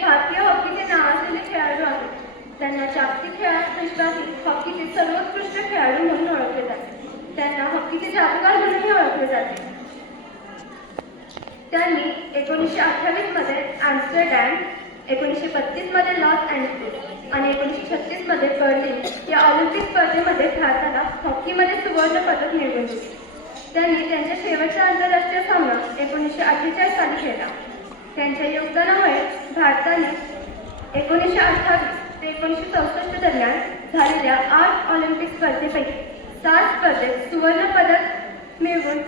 भारतीय हॉकीचे नावाजलेले खेळाडू आहेत. त्यांना जागतिक खेळाविश्वातील हॉकीचे सर्वोत्कृष्ट खेळाडू म्हणून ओळखले जाते. त्यांना हॉकीचे जादूगार म्हणूनही ओळखले जाते. त्यांनी 1928 मध्ये आम्स्टरडॅम, 1932 मध्ये लॉस एंजेलिस आणि 1936 मध्ये बर्लिन या ऑलिम्पिक स्पर्धेमध्ये भारताला हॉकीमध्ये सुवर्ण पदक मिळवून दिले. त्यांनी त्यांच्या शेवटचा आंतरराष्ट्रीय सामना 1948 साली खेळला. त्यांच्या योगदानामुळे भारताने 1928 ते 1964 दरम्यान झालेल्या 8 ऑलिम्पिक स्पर्धेपैकी 7 स्पर्धेत सुवर्ण पदक मिळवून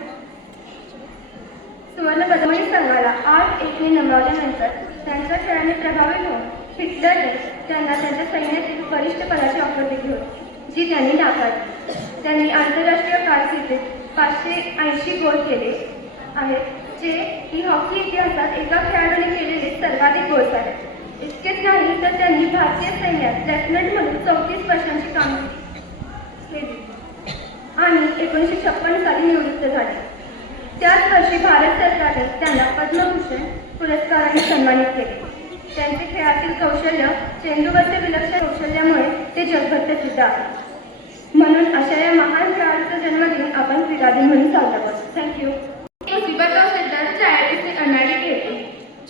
संघाला 8-1 नमवल्यानंतर त्यांच्या खेळाने प्रभावित होऊन हिटलरने त्यांना त्यांच्या सैन्यातील वरिष्ठ पदाची ऑफर दिली होती, जी त्यांनी नाकारली. त्यांनी आंतरराष्ट्रीय कारकिर्दीत 580 गोल केले आहेत, जे की हॉकी इतिहासात एका खेळाडूने केलेले सर्वाधिक गोल्स आहेत. इतकेच नाही तर त्यांनी भारतीय सैन्यात लेफ्टनंट म्हणून 34 वर्षांची कामगिरी केली आणि 1956 साली निवृत्त झाले. त्याच वर्षी भारत सरकारने त्यांना पद्मभूषण पुरस्काराने सन्मानित केले. त्यांचे खेळातील कौशल्य, चेंडूवरचे विलक्षण कौशल्यामुळे ते जगभर प्रसिद्ध आहे. म्हणून अशा या महान खेळाडूचा जन्मदिन आपण क्रीडा दिन म्हणून साजरा करतो. थँक्यू. मुसीबतों से डर जाए उसे अनाड़ी कहते हैं.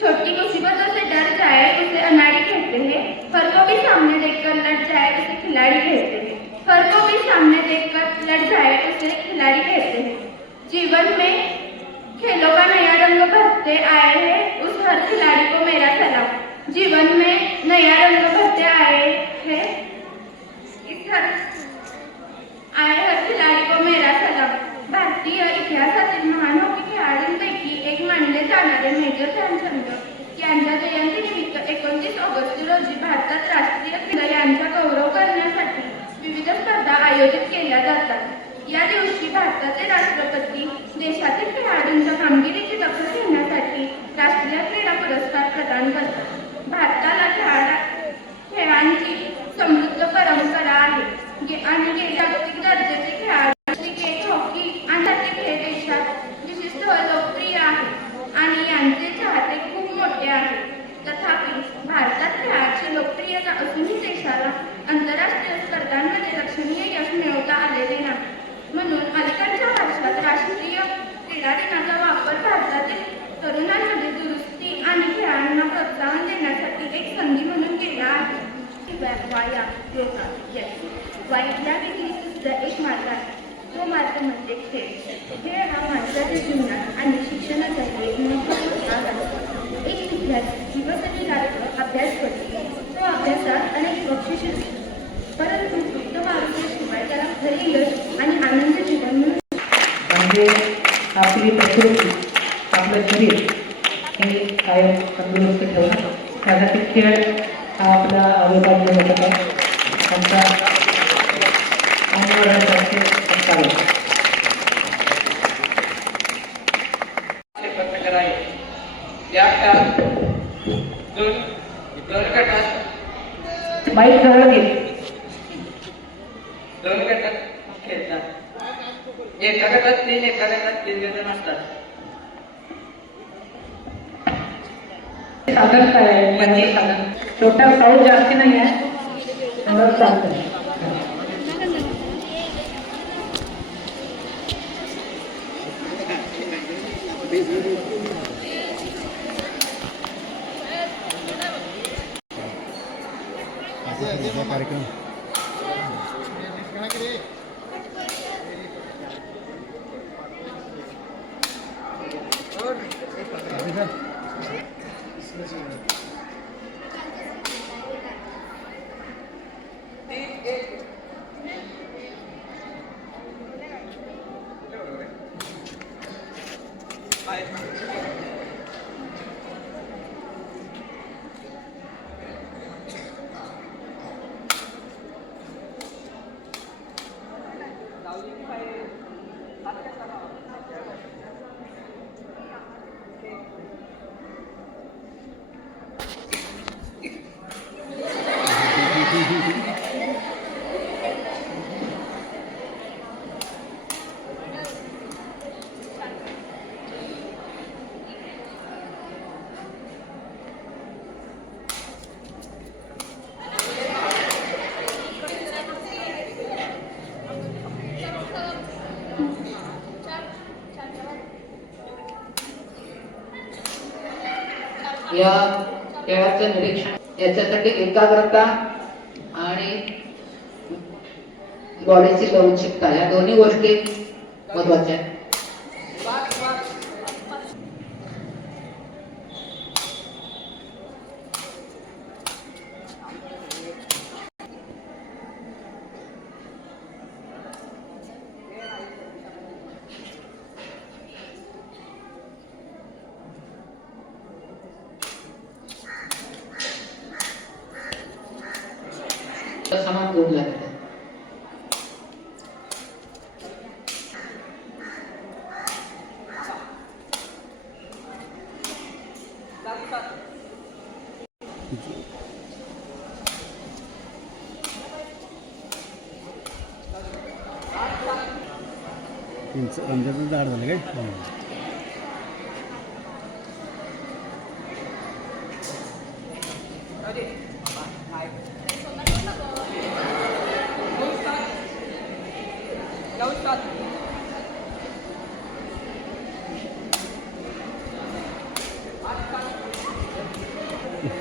छोटी मुसीबतों से डर जाए उसे अनाड़ी कहते हैं. फर को भी सामने देखकर लड़ जाए उसे खिलाड़ी कहते हैं. फर को भी सामने देखकर लड़ जाए उसे खिलाड़ी कहते हैं. जीवन में खेलों का नया रंग भरते आए हैं उस हर खिलाड़ी को मेरा सलाम. जीवन में नया रंग भरते आए हैं इस हर खिलाड़ी को मेरा सलाम. भारतीय इतिहासातील महान हॉकी खेळाडूंपैकी एक मानले जाणारे मेजर ध्यानचंद यांच्या जयंतीनिमित्त 29 ऑगस्ट रोजी भारतात राष्ट्रीय क्रीडा यांचा गौरव करण्यासाठी विविध स्पर्धा आयोजित केल्या जातात. या दिवशी भारताचे राष्ट्रपती देशातील खेळाडूंच्या कामगिरीची दखल घेण्यासाठी राष्ट्रीय क्रीडा पुरस्कार प्रदान करतात. भारताला खेळांची समृद्ध परंपरा आहे आणि जागतिक दर्जाचे खेळाडू क्रिकेट, हॉकी आणि हे देशात विशिष्ट लोकप्रिय आहे आणि यांचे चाहते खूप मोठे आहेत. तथापि भारतात खेळाची लोकप्रियता असूनही देशाला आंतरराष्ट्रीय स्पर्धांमध्ये लक्षणीय यश मिळवता आलेले नाही. म्हणून अलीकडच्या वर्षात राष्ट्रीय क्रीडा दिनाचा वापर भारतातील तरुणांमध्ये दुरुस्ती आणि खेळांना प्रोत्साहन देण्यासाठी एक संधी म्हणून केला आहे. यापैकी सुद्धा एक मार्ग आहे. तो मार्ग म्हणजे खेळ. खेळ हा माणसाच्या जीवनात आणि शिक्षणाचा एक महत्त्वाचा भाग आहे. एक विद्यार्थी दिवसनिरात्र अभ्यास करतो. तो अभ्यासात अनेक बक्षिसे देतो, परंतु उत्तम आरोग्याशिवाय त्याला खरे यश आणि आनंद जीवन मिळू म्हणजे आपली प्रकृती, आपलं शरीर हे कायम तंदुरुस्त ठेवणं, त्यासाठी खेळ हा आपला आरोग्याचा घटक आहे. आमचा अनिवार्यासारखे असावे. माहीत झालं की 2 गटात खेळतात. एका गटात 3, एका गटात 3 जण असतात. साधन काय आहे? म्हणजे साधन छोटा पाऊस जास्ती नाही आहे, चालतं. कार्यक्रम या खेळाचं निरीक्षण याच्यासाठी एकाग्रता आणि बॉडीची लवचिकता या दोन्ही गोष्टी महत्वाच्या आहेत. समान गुण लागतात. आमच्याकडे झाड झालं काय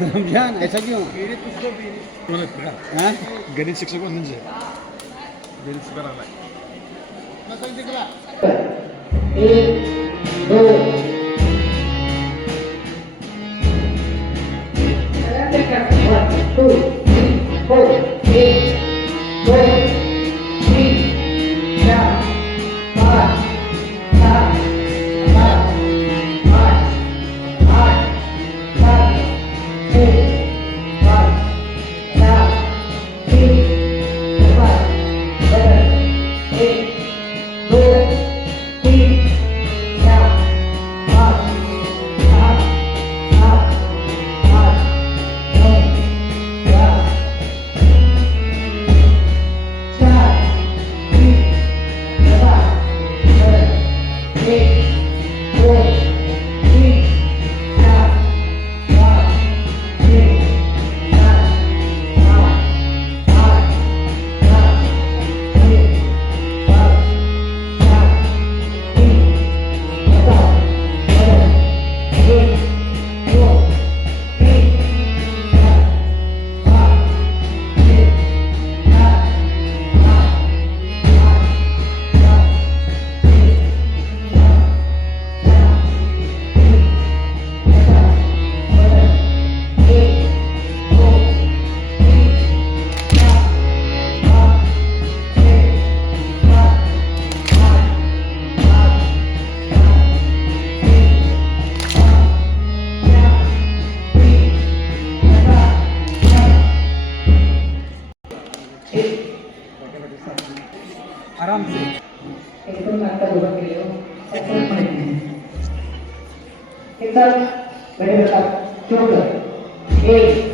रमजान ऐसा क्यों हाँ? गणित शिक्षक म्हणजे गणित शिकवणार नाही. एक दोन वन टू थ्री फोर एक दोन तीन चार पाच सहा सात आठ आठ सात छे पाच सहा तीन पाच एक दोन तीन चार पाच सहा सात आठ नऊ दहा चार तीन सहा एक दोन तीन चार पाच छे सात आठ आठ सात एक पाच सहा तीन सहा एक दोन तीन चार पाच छे सात आठ आठ सात आराम से एकदम आता उभा केले एकदम माहिती हे तर घडे होतात चोकर एक